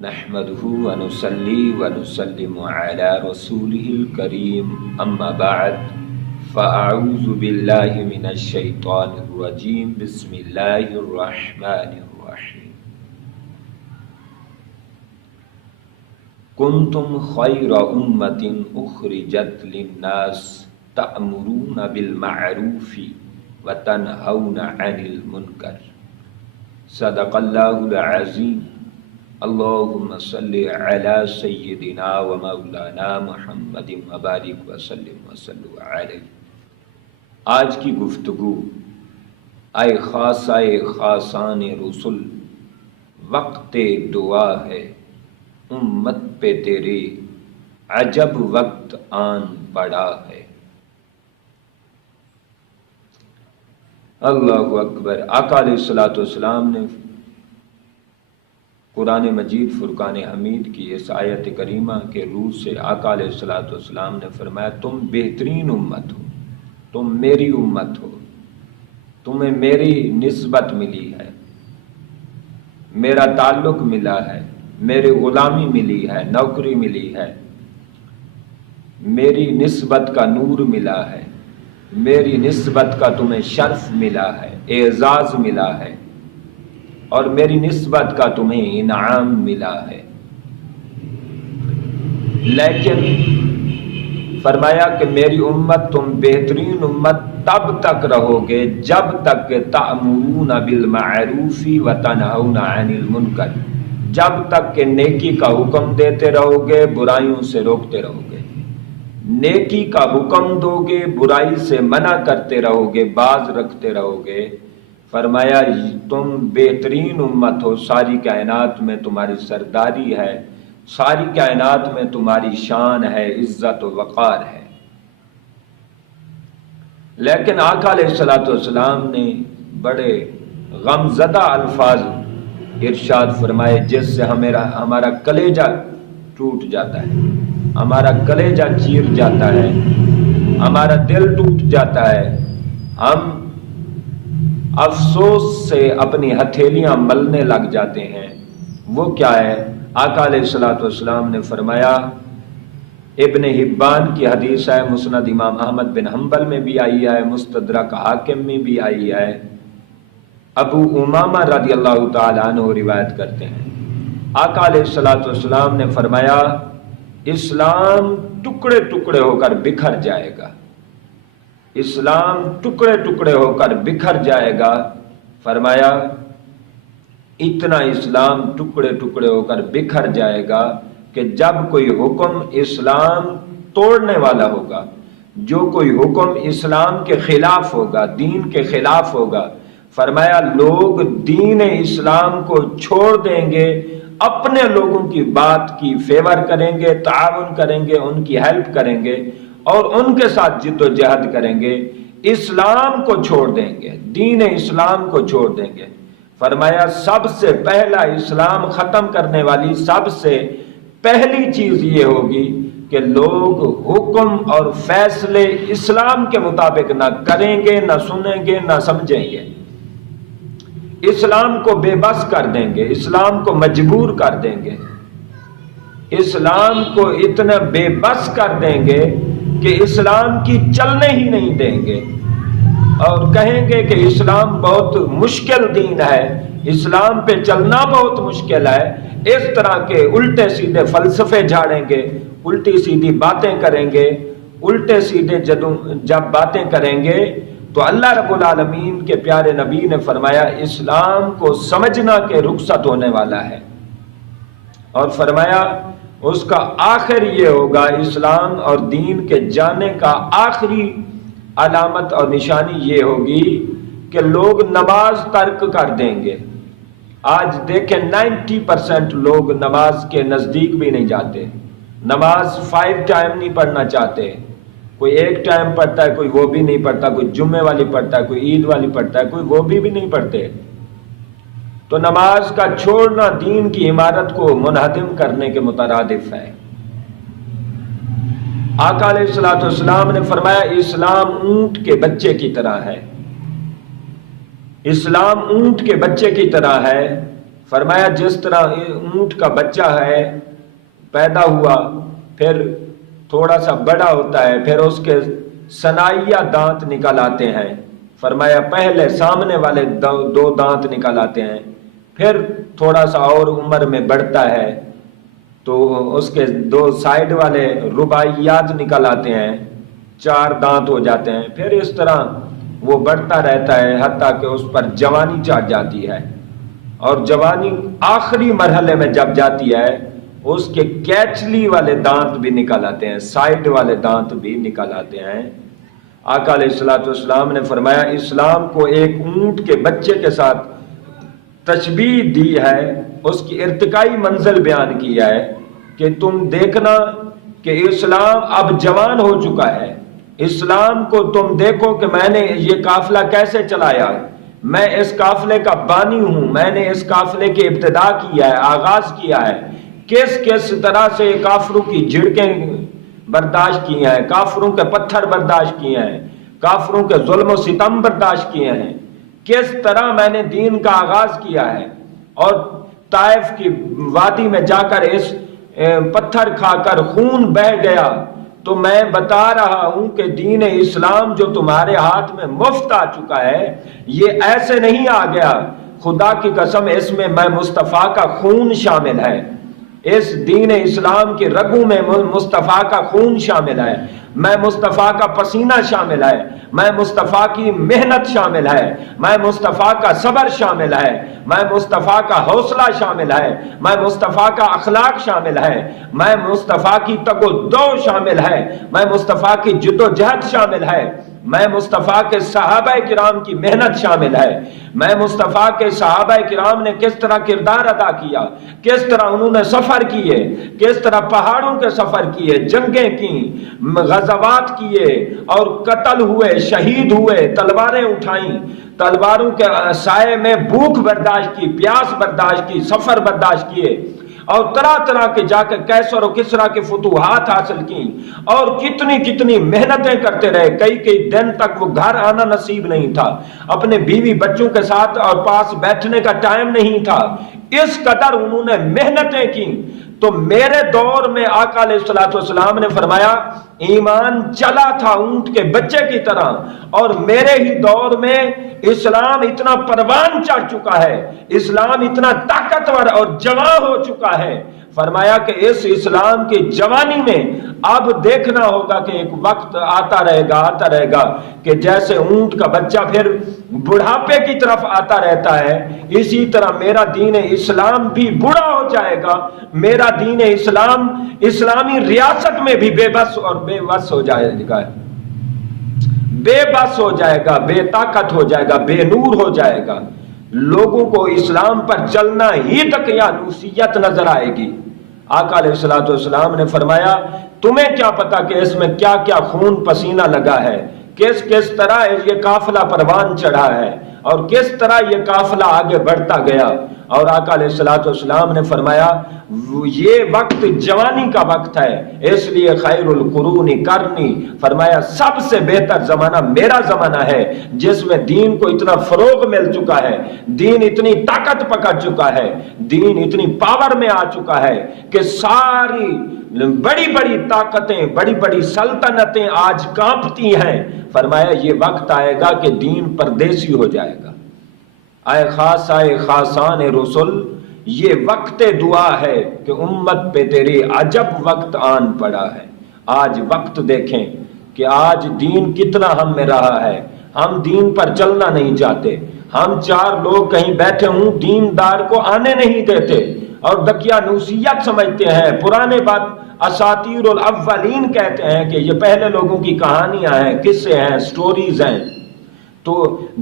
نحمده ونصلي ونسلم على رسوله الكريم أما بعد فأعوذ بالله من الشيطان الرجيم بسم الله الرحمن الرحيم كنتم خير أمة أخرجت للناس تأمرون بالمعروف وتنهون عن المنكر صدق الله العظيم اللہم صلی علی سیدنا و مولانا محمد مبارک وسلم وسلم علیہ۔ آج کی گفتگو اے خاصہ خاصان رسل، وقت دعا ہے امت پہ تیرے عجب وقت آن پڑا ہے۔ اللہ اکبر۔ آقا علیہ الصلوۃ والسلام نے قرآن مجید فرقان حمید کی اس آیت کریمہ کے روح سے آقا علیہ الصلوۃ والسلام نے فرمایا تم بہترین امت ہو، تم میری امت ہو، تمہیں میری نسبت ملی ہے، میرا تعلق ملا ہے، میری غلامی ملی ہے، نوکری ملی ہے، میری نسبت کا نور ملا ہے، میری نسبت کا تمہیں شرف ملا ہے، اعزاز ملا ہے، اور میری نسبت کا تمہیں انعام ملا ہے۔ لیکن فرمایا کہ میری امت، تم بہترین امت تب تک رہو گے جب تک کہ تأمرون بالمعروف وتنہون عن المنکر، جب تک کہ نیکی کا حکم دیتے رہو گے، برائیوں سے روکتے رہو گے۔ نیکی کا حکم دو گے، برائی سے منع کرتے رہو گے، باز رکھتے رہو گے۔ فرمایا تم بہترین امت ہو، ساری کائنات میں تمہاری سرداری ہے، ساری کائنات میں تمہاری شان ہے، عزت و وقار ہے۔ لیکن آقا علیہ الصلوۃ والسلام نے بڑے غمزدہ الفاظ ارشاد فرمائے جس سے ہمارا کلیجہ ٹوٹ جاتا ہے، ہمارا کلیجہ چیر جاتا ہے، ہمارا دل ٹوٹ جاتا ہے، ہم افسوس سے اپنی ہتھیلیاں ملنے لگ جاتے ہیں۔ وہ کیا ہے؟ آقا علیہ الصلوۃ والسلام نے فرمایا، ابن حبان کی حدیث ہے، مسند امام احمد بن حنبل میں بھی آئی ہے، مستدرک حاکم میں بھی آئی ہے، ابو امامہ رضی اللہ تعالیٰ عنہ روایت کرتے ہیں۔ آقا علیہ الصلوۃ والسلام نے فرمایا اسلام ٹکڑے ٹکڑے ہو کر بکھر جائے گا، اسلام ٹکڑے ٹکڑے ہو کر بکھر جائے گا۔ فرمایا اتنا اسلام ٹکڑے ٹکڑے ہو کر بکھر جائے گا کہ جب کوئی حکم اسلام توڑنے والا ہوگا، جو کوئی حکم اسلام کے خلاف ہوگا، دین کے خلاف ہوگا، فرمایا لوگ دین اسلام کو چھوڑ دیں گے، اپنے لوگوں کی بات کی فیور کریں گے، تعاون کریں گے، ان کی ہیلپ کریں گے اور ان کے ساتھ جد و جہد کریں گے، اسلام کو چھوڑ دیں گے، دین اسلام کو چھوڑ دیں گے۔ فرمایا سب سے پہلا اسلام ختم کرنے والی سب سے پہلی چیز یہ ہوگی کہ لوگ حکم اور فیصلے اسلام کے مطابق نہ کریں گے، نہ سنیں گے، نہ سمجھیں گے، اسلام کو بے بس کر دیں گے، اسلام کو مجبور کر دیں گے، اسلام کو اتنا بے بس کر دیں گے کہ اسلام کی چلنے ہی نہیں دیں گے، اور کہیں گے کہ اسلام بہت مشکل دین ہے، اسلام پہ چلنا بہت مشکل ہے۔ اس طرح کے الٹے سیدھے فلسفے جھاڑیں گے، الٹی سیدھی باتیں کریں گے، الٹے سیدھے جب باتیں کریں گے تو اللہ رب العالمین کے پیارے نبی نے فرمایا اسلام کو سمجھنا کہ رخصت ہونے والا ہے، اور فرمایا اس کا آخر یہ ہوگا، اسلام اور دین کے جانے کا آخری علامت اور نشانی یہ ہوگی کہ لوگ نماز ترک کر دیں گے۔ آج دیکھیں 90% لوگ نماز کے نزدیک بھی نہیں جاتے، نماز 5 ٹائم نہیں پڑھنا چاہتے، کوئی 1 ٹائم پڑھتا ہے، کوئی وہ بھی نہیں پڑھتا، کوئی جمعے والی پڑھتا ہے، کوئی عید والی پڑھتا ہے، کوئی وہ بھی نہیں پڑھتے۔ تو نماز کا چھوڑنا دین کی عمارت کو منہدم کرنے کے مترادف ہے۔ آقا علیہ الصلوۃ والسلام نے فرمایا اسلام اونٹ کے بچے کی طرح ہے، اسلام اونٹ کے بچے کی طرح ہے۔ فرمایا جس طرح اونٹ کا بچہ ہے، پیدا ہوا، پھر تھوڑا سا بڑا ہوتا ہے، پھر اس کے سنائیہ دانت نکل آتے ہیں، فرمایا پہلے سامنے والے دو دانت نکل آتے ہیں، پھر تھوڑا سا اور عمر میں بڑھتا ہے تو اس کے دو سائیڈ والے رباعیات نکل آتے ہیں، 4 دانت ہو جاتے ہیں، پھر اس طرح وہ بڑھتا رہتا ہے حتیٰ کہ اس پر جوانی چڑھ جاتی ہے، اور جوانی آخری مرحلے میں جب جاتی ہے اس کے کیچلی والے دانت بھی نکل آتے ہیں، سائیڈ والے دانت بھی نکل آتے ہیں۔ آقا علیہ الصلوۃ والسلام نے فرمایا اسلام کو ایک اونٹ کے بچے کے ساتھ تشبیہ دی ہے، اس کی ارتقائی منزل بیان کی ہے کہ تم دیکھنا کہ اسلام اب جوان ہو چکا ہے، اسلام کو تم دیکھو کہ میں نے یہ قافلہ کیسے چلایا، میں اس قافلے کا بانی ہوں، میں نے اس قافلے کی ابتدا کی ہے، آغاز کیا ہے، کس طرح سے کافروں کی جھڑکیں برداشت کی ہیں، کافروں کے پتھر برداشت کیے ہیں، کافروں کے ظلم و ستم برداشت کیے ہیں، کس طرح میں نے دین کا آغاز کیا ہے، اور طائف کی وادی میں جا کر اس پتھر کھا کر خون بہہ گیا تو میں بتا رہا ہوں کہ دین اسلام جو تمہارے ہاتھ میں مفت آ چکا ہے یہ ایسے نہیں آ گیا، خدا کی قسم اس میں میں مصطفیٰ کا خون شامل ہے، اس دین اسلام کی رگوں میں مصطفیٰ کا خون شامل ہے، میں مصطفیٰ کا پسینہ شامل ہے، میں مصطفیٰ کی محنت شامل ہے، میں مصطفیٰ کا صبر شامل ہے، میں مصطفیٰ کا حوصلہ شامل ہے، میں مصطفیٰ کا اخلاق شامل ہے، میں مصطفیٰ کی تگ و دو شامل ہے، میں مصطفیٰ کی جد و جہد شامل ہے، میں مصطفیٰ کے صحابہ کرام کی محنت شامل ہے، میں مصطفیٰ کے صحابہ کرام نے کس طرح کردار ادا کیا، کس طرح انہوں نے سفر کیے، کس طرح پہاڑوں کے سفر کیے، جنگیں کی، غزوات کیے اور قتل ہوئے، شہید ہوئے، تلواریں اٹھائیں، تلواروں کے سائے میں بھوک برداشت کی، پیاس برداشت کی، سفر برداشت کیے، اور طرح طرح کے جا کے کیسر و کسرا کے فتوحات حاصل کی، اور کتنی محنتیں کرتے رہے، کئی دن تک وہ گھر آنا نصیب نہیں تھا، اپنے بیوی بچوں کے ساتھ اور پاس بیٹھنے کا ٹائم نہیں تھا، اس قدر انہوں نے محنتیں کی۔ تو میرے دور میں آقا علیہ الصلوۃ والسلام نے فرمایا ایمان چلا تھا اونٹ کے بچے کی طرح، اور میرے ہی دور میں اسلام اتنا پروان چڑھ چکا ہے، اسلام اتنا طاقتور اور جوان ہو چکا ہے، فرمایا کہ اس اسلام کی جوانی میں اب دیکھنا ہوگا کہ ایک وقت آتا رہے گا کہ جیسے اونٹ کا بچہ پھر بڑھاپے کی طرف آتا رہتا ہے، اسی طرح میرا دین اسلام بھی بوڑھا ہو جائے گا، میرا دین اسلام اسلامی ریاست میں بھی بے بس اور بے وس ہو جائے گا، بے بس ہو جائے گا، بے طاقت ہو جائے گا، بے نور ہو جائے گا، لوگوں کو اسلام پر چلنا ہی تک یا نوسیت نظر آئے گی۔ آقا علیہ الصلوۃ والسلام نے فرمایا تمہیں کیا پتا کہ اس میں کیا کیا خون پسینہ لگا ہے، کس طرح یہ قافلہ پروان چڑھا ہے اور کس طرح یہ قافلہ آگے بڑھتا گیا، اور آقا علیہ الصلوۃ والسلام نے فرمایا یہ وقت جوانی کا وقت ہے، اس لیے خیر القرون قرنی، فرمایا سب سے بہتر زمانہ میرا زمانہ ہے جس میں دین کو اتنا فروغ مل چکا ہے، دین اتنی طاقت پکڑ چکا ہے، دین اتنی پاور میں آ چکا ہے کہ ساری بڑی بڑی طاقتیں، بڑی بڑی سلطنتیں آج کانپتی ہیں، فرمایا یہ وقت آئے گا کہ دین پردیسی ہو جائے گا۔ اے خاص اے خاصان رسول، یہ وقت دعا ہے کہ امت پہ تیری عجب وقت آن پڑا ہے۔ آج وقت دیکھیں کہ آج دین کتنا ہم میں رہا ہے، ہم دین پر چلنا نہیں چاہتے، ہم 4 لوگ کہیں بیٹھے ہوں دیندار کو آنے نہیں دیتے اور دقیانوسیت سمجھتے ہیں، پرانے بات اساطیر الاولین کہتے ہیں کہ یہ پہلے لوگوں کی کہانیاں ہیں، قصے ہیں، سٹوریز ہیں، تو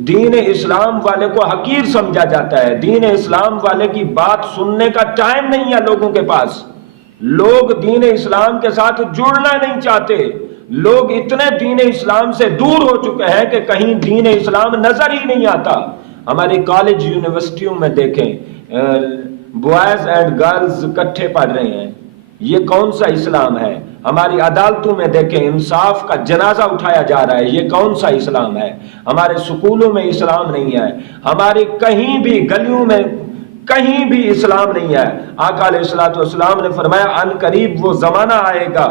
دین اسلام والے کو حقیر سمجھا جاتا ہے، دین اسلام والے کی بات سننے کا ٹائم نہیں ہے لوگوں کے پاس، لوگ دین اسلام کے ساتھ جڑنا نہیں چاہتے، لوگ اتنے دین اسلام سے دور ہو چکے ہیں کہ کہیں دین اسلام نظر ہی نہیں آتا۔ ہماری کالج یونیورسٹیوں میں دیکھیں بوائز اینڈ گرلز اکٹھے پڑھ رہے ہیں، یہ کون سا اسلام ہے؟ ہماری عدالتوں میں دیکھیں انصاف کا جنازہ اٹھایا جا رہا ہے، یہ کون سا اسلام ہے؟ ہمارے سکولوں میں اسلام نہیں ہے، ہماری کہیں بھی گلیوں میں کہیں بھی اسلام نہیں ہے۔ آقا علیہ الصلوۃ والسلام نے فرمایا ان قریب وہ زمانہ آئے گا،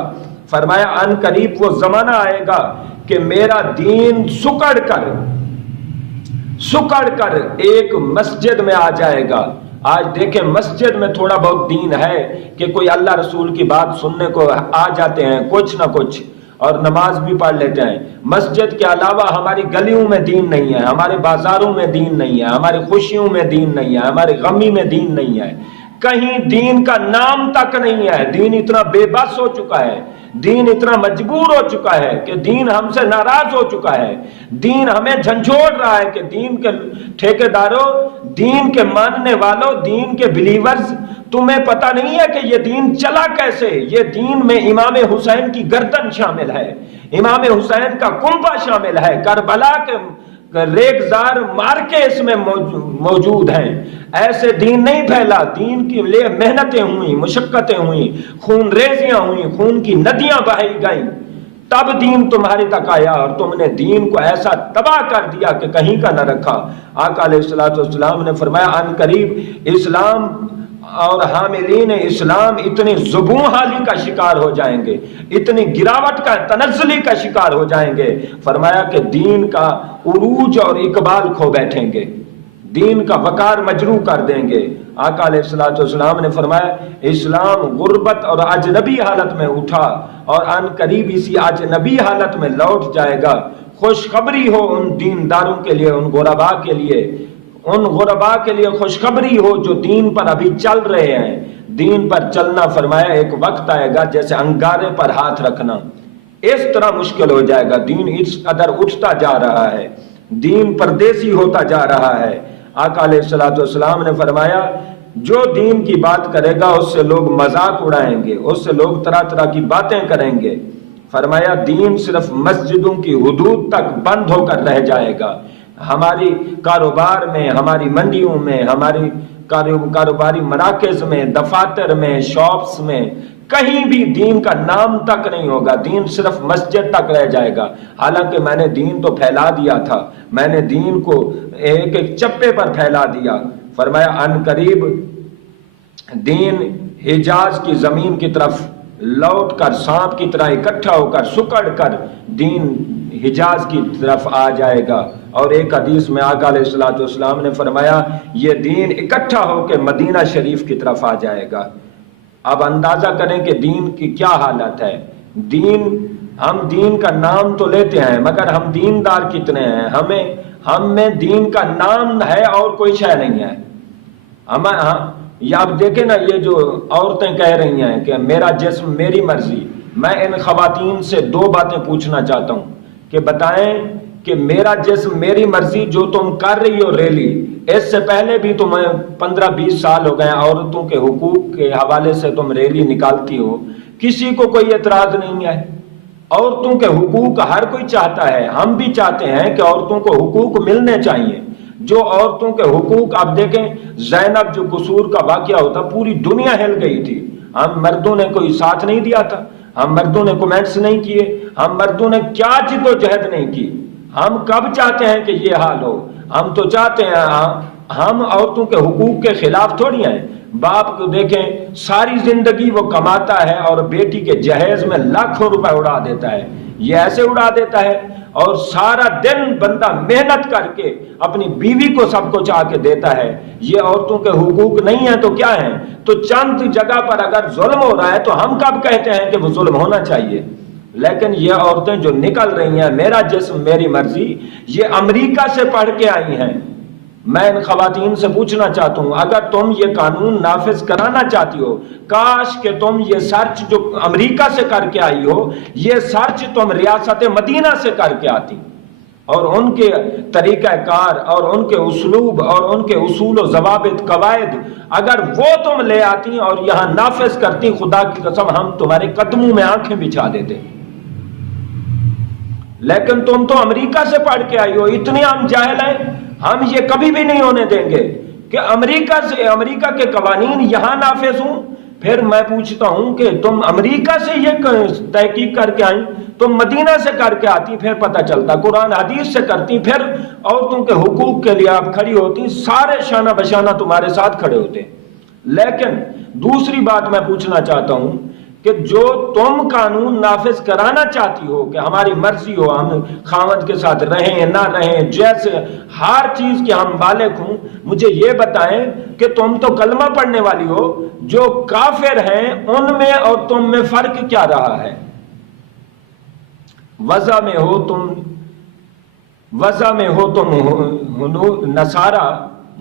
فرمایا ان قریب وہ زمانہ آئے گا کہ میرا دین سکڑ کر ایک مسجد میں آ جائے گا۔ آج دیکھیں مسجد میں تھوڑا بہت دین ہے کہ کوئی اللہ رسول کی بات سننے کو آ جاتے ہیں کچھ نہ کچھ، اور نماز بھی پڑھ لیتے ہیں۔ مسجد کے علاوہ ہماری گلیوں میں دین نہیں ہے، ہمارے بازاروں میں دین نہیں ہے، ہماری خوشیوں میں دین نہیں ہے، ہمارے غمی میں دین نہیں ہے، کہیں دین کا نام تک نہیں ہے۔ دین اتنا بے بس ہو چکا ہے، دین اتنا مجبور ہو چکا ہے کہ دین ہم سے ناراض ہو چکا ہے، دین ہمیں جھنجھوڑ رہا ہے کہ دین کے ٹھیکیداروں، دین کے ماننے والوں، دین کے بلیورز، تمہیں پتہ نہیں ہے کہ یہ دین چلا کیسے؟ یہ دین میں امام حسین کی گردن شامل ہے، امام حسین کا کنبہ شامل ہے، کربلا کے ریگزار مارکے اس میں موجود ہیں۔ ایسے دین نہیں پھیلا، دین کے لیے محنتیں ہوئیں، مشقتیں ہوئیں، خون ریزیاں ہوئیں، خون کی ندیاں بہائی گئیں، تب دین تمہارے تک آیا، اور تم نے دین کو ایسا تباہ کر دیا کہ کہیں کا نہ رکھا۔ آقا علیہ الصلوۃ والسلام نے فرمایا ان قریب اسلام اور حاملین اسلام اتنی زبوں حالی کا شکار ہو جائیں گے، اتنی گراوٹ کا تنزلی کا شکار ہو جائیں گے، فرمایا کہ دین کا عروج اور اقبال کھو بیٹھیں گے، دین کا وقار مجروح کر دیں گے۔ آقا علیہ الصلوۃ والسلام نے فرمایا اسلام غربت اور اجنبی حالت میں اٹھا اور ان قریب اسی اجنبی حالت میں لوٹ جائے گا۔ خوشخبری ہو ان دینداروں کے لیے، ان غرباء کے لیے، ان غرباء کے لیے خوشخبری ہو جو دین پر ابھی چل رہے ہیں۔ دین پر چلنا فرمایا ایک وقت آئے گا جیسے انگارے پر ہاتھ رکھنا، اس طرح مشکل ہو جائے گا۔ دین اس قدر اٹھتا جا رہا ہے، دین پردیسی ہوتا جا رہا ہے۔ آقا علیہ الصلوۃ والسلام نے فرمایا جو دین کی بات کرے گا اس سے لوگ مذاق اڑائیں گے، اس سے لوگ طرح طرح کی باتیں کریں گے۔ فرمایا دین صرف مسجدوں کی حدود تک بند ہو کر رہ جائے گا، ہماری کاروبار میں، ہماری منڈیوں میں، ہماری کاروباری مراکز میں، دفاتر میں، شاپس میں، کہیں بھی دین کا نام تک نہیں ہوگا، دین صرف مسجد تک رہ جائے گا۔ حالانکہ میں نے دین تو پھیلا دیا تھا، میں نے دین کو ایک ایک چپے پر پھیلا دیا۔ فرمایا ان قریب دین حجاز کی زمین کی طرف لوٹ کر سانپ کی طرح اکٹھا ہو کر سکڑ کر دین حجاز کی طرف آ جائے گا۔ اور ایک حدیث میں آقا علیہ الصلوۃ والسلام نے فرمایا یہ دین اکٹھا ہو کے مدینہ شریف کی طرف آ جائے گا۔ اب اندازہ کریں کہ دین کی کیا حالت ہے۔ ہم دین کا نام تو لیتے ہیں مگر ہم دیندار کتنے ہیں؟ ہم میں دین کا نام ہے اور کوئی شے نہیں ہے۔ یا آپ دیکھیں نا، یہ جو عورتیں کہہ رہی ہیں کہ میرا جسم میری مرضی، میں ان خواتین سے دو باتیں پوچھنا چاہتا ہوں کہ بتائیں کہ میرا جسم میری مرضی جو تم کر رہی ہو ریلی، اس سے پہلے بھی تمہیں 15-20 سال ہو گئے عورتوں کے حقوق کے حوالے سے تم ریلی نکالتی ہو، کسی کو کوئی اعتراض نہیں ہے۔ عورتوں کے حقوق ہر کوئی چاہتا ہے، ہم بھی چاہتے ہیں کہ عورتوں کو حقوق ملنے چاہیے۔ جو عورتوں کے حقوق، آپ دیکھیں زینب جو قصور کا واقعہ ہوتا پوری دنیا ہل گئی تھی، ہم مردوں نے کوئی ساتھ نہیں دیا تھا، ہم مردوں نے کومنٹس نہیں کیے، ہم مردوں نے کیا جد و جہد نہیں کی۔ ہم کب چاہتے ہیں کہ یہ حال ہو؟ ہم تو چاہتے ہیں، ہم عورتوں کے حقوق کے خلاف تھوڑی ہیں۔ باپ کو دیکھیں ساری زندگی وہ کماتا ہے اور بیٹی کے جہیز میں لاکھوں روپے اڑا دیتا ہے، یہ ایسے اڑا دیتا ہے، اور سارا دن بندہ محنت کر کے اپنی بیوی کو سب کچھ آ کے دیتا ہے۔ یہ عورتوں کے حقوق نہیں ہیں تو کیا ہیں؟ تو چند جگہ پر اگر ظلم ہو رہا ہے تو ہم کب کہتے ہیں کہ وہ ظلم ہونا چاہیے؟ لیکن یہ عورتیں جو نکل رہی ہیں میرا جسم میری مرضی، یہ امریکہ سے پڑھ کے آئی ہیں۔ میں ان خواتین سے پوچھنا چاہتا ہوں اگر تم یہ قانون نافذ کرانا چاہتی ہو، کاش کہ تم یہ سرچ جو امریکہ سے کر کے آئی ہو، یہ سرچ تم ریاست مدینہ سے کر کے آتی، اور ان کے طریقہ کار اور ان کے اسلوب اور ان کے اصول و ضوابط قواعد اگر وہ تم لے آتی اور یہاں نافذ کرتی، خدا کی قسم ہم تمہارے قدموں میں آنکھیں بچھا دیتے۔ لیکن تم تو امریکہ سے پڑھ کے آئی ہو، اتنے ہم جاہل ہیں، ہم یہ کبھی بھی نہیں ہونے دیں گے کہ امریکہ کے قوانین یہاں نافذ ہوں، پھر میں پوچھتا ہوں کہ تم امریکہ سے یہ تحقیق کر کے آئیں، تم مدینہ سے کر کے آتی، پھر پتہ چلتا، قرآن حدیث سے کرتی، پھر عورتوں کے حقوق کے لیے آپ کھڑی ہوتی، سارے شانہ بشانہ تمہارے ساتھ کھڑے ہوتے۔ لیکن دوسری بات میں پوچھنا چاہتا ہوں کہ جو تم قانون نافذ کرانا چاہتی ہو کہ ہماری مرضی ہو، ہم خاوند کے ساتھ رہیں نہ رہیں، جیسے ہر چیز کے ہم بالغ ہوں، مجھے یہ بتائیں کہ تم تو کلمہ پڑھنے والی ہو، جو کافر ہیں ان میں اور تم میں فرق کیا رہا ہے؟ وضع میں ہو تم نصارہ،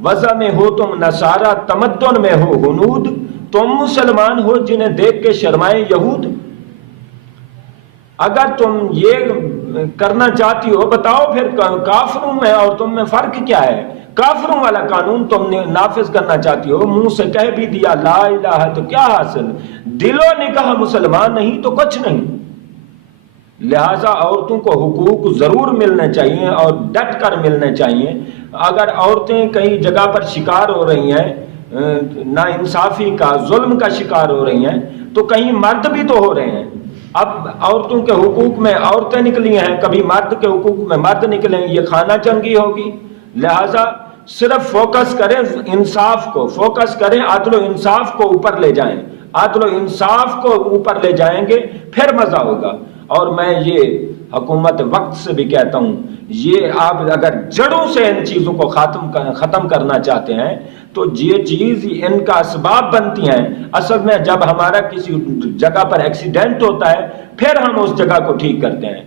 وضع میں ہو تم نصارہ، تمدن میں ہو ہنود، تم مسلمان ہو جنہیں دیکھ کے شرمائے یہود۔ اگر تم یہ کرنا چاہتی ہو بتاؤ پھر کافروں میں اور تم میں فرق کیا ہے؟ کافروں والا قانون تم نے نافذ کرنا چاہتی ہو، منہ سے کہہ بھی دیا لا الہ تو کیا حاصل، دلوں نے کہا مسلمان نہیں تو کچھ نہیں۔ لہٰذا عورتوں کو حقوق ضرور ملنے چاہیے اور ڈٹ کر ملنے چاہیے۔ اگر عورتیں کئی جگہ پر شکار ہو رہی ہیں نا انصافی کا، ظلم کا شکار ہو رہی ہیں، تو کہیں مرد بھی تو ہو رہے ہیں۔ اب عورتوں کے حقوق میں عورتیں نکلی ہیں، کبھی مرد کے حقوق میں مرد نکلیں، یہ خانہ جنگی ہوگی۔ لہٰذا صرف فوکس کریں انصاف کو، فوکس کریں عدل و انصاف کو اوپر لے جائیں، عدل و انصاف کو اوپر لے جائیں گے پھر مزہ ہوگا۔ اور میں یہ حکومت وقت سے بھی کہتا ہوں، یہ آپ اگر جڑوں سے ان چیزوں کو ختم کرنا چاہتے ہیں تو یہ چیز ان کا اسباب بنتی ہیں۔ اصل میں جب ہمارا کسی جگہ پر ایکسیڈنٹ ہوتا ہے پھر ہم اس جگہ کو ٹھیک کرتے ہیں۔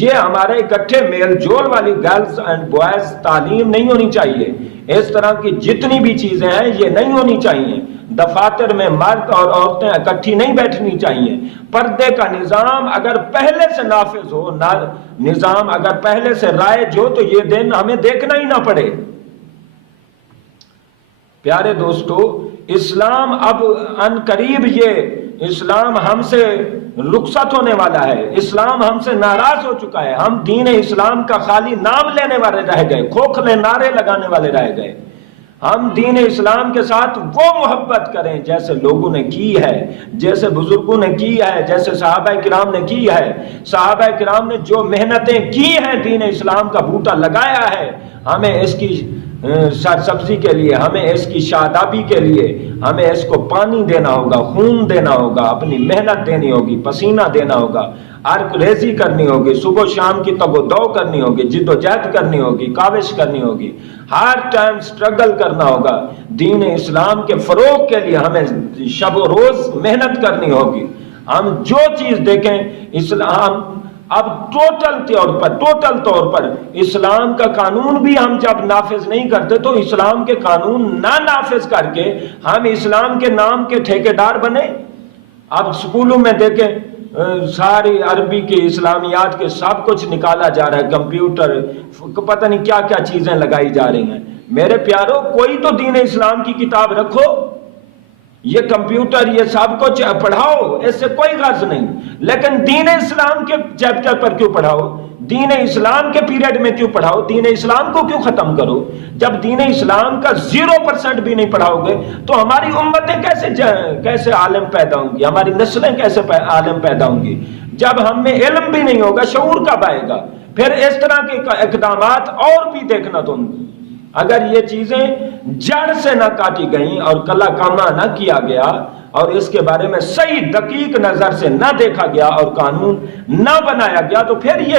یہ ہمارے اکٹھے میل جول والی گرلز اینڈ بوائز تعلیم نہیں ہونی چاہیے۔ اس طرح کی جتنی بھی چیزیں ہیں یہ نہیں ہونی چاہیے۔ دفاتر میں مرد اور عورتیں اکٹھی نہیں بیٹھنی چاہیے۔ پردے کا نظام اگر پہلے سے نافذ ہو، نظام اگر پہلے سے رائج ہو تو یہ دن ہمیں دیکھنا ہی نہ پڑے۔ پیارے دوستو، اسلام اب ان قریب یہ اسلام ہم سے رخصت ہونے والا ہے، اسلام ہم سے ناراض ہو چکا ہے۔ ہم دین اسلام کا خالی نام لینے والے رہ گئے، کھوکھلے نعرے لگانے والے رہ گئے۔ ہم دین اسلام کے ساتھ وہ محبت کریں جیسے لوگوں نے کی ہے، جیسے بزرگوں نے کی ہے، جیسے صحابہ کرام نے کی ہے۔ صحابہ کرام نے جو محنتیں کی ہیں دین اسلام کا بوٹا لگایا ہے، ہمیں اس کی سبزی کے لیے، ہمیں اس کی شادابی کے لیے ہمیں اس کو پانی دینا ہوگا، خون دینا ہوگا، اپنی محنت دینی ہوگی، پسینہ دینا ہوگا، عرق ریزی کرنی ہوگی، صبح شام کی تگ و دو کرنی ہوگی، جد و جہد کرنی ہوگی، کاوش کرنی ہوگی، ہر ٹائم سٹرگل کرنا ہوگا۔ دین اسلام کے فروغ کے لیے ہمیں شب و روز محنت کرنی ہوگی۔ ہم جو چیز دیکھیں اسلام اب ٹوٹل طور پر اسلام کا قانون بھی ہم جب نافذ نہیں کرتے تو اسلام کے قانون نہ نافذ کر کے ہم اسلام کے نام کے ٹھیکیدار بنے۔ اب سکولوں میں دیکھیں ساری عربی کے اسلامیات کے سب کچھ نکالا جا رہا ہے، کمپیوٹر پتہ نہیں کیا کیا چیزیں لگائی جا رہی ہیں۔ میرے پیارو، کوئی تو دین اسلام کی کتاب رکھو، یہ کمپیوٹر یہ سب کچھ پڑھاؤ، اس سے کوئی غرض نہیں، لیکن دین اسلام کے چیپٹر پر کیوں پڑھاؤ؟ دین اسلام کے پیریڈ میں کیوں پڑھاؤ؟ دین اسلام کو کیوں ختم کرو؟ جب دین اسلام کا 0% بھی نہیں پڑھاؤ گے تو ہماری امتیں کیسے عالم پیدا ہوں گی، ہماری نسلیں کیسے عالم پیدا ہوں گی؟ جب ہم میں علم بھی نہیں ہوگا، شعور کب آئے گا؟ پھر اس طرح کے اقدامات اور بھی دیکھنا تم۔ اگر یہ چیزیں جڑ سے نہ کاٹی گئیں اور کلا کامہ نہ کیا گیا اور اس کے بارے میں صحیح دقیق نظر سے نہ دیکھا گیا اور قانون نہ بنایا گیا تو پھر یہ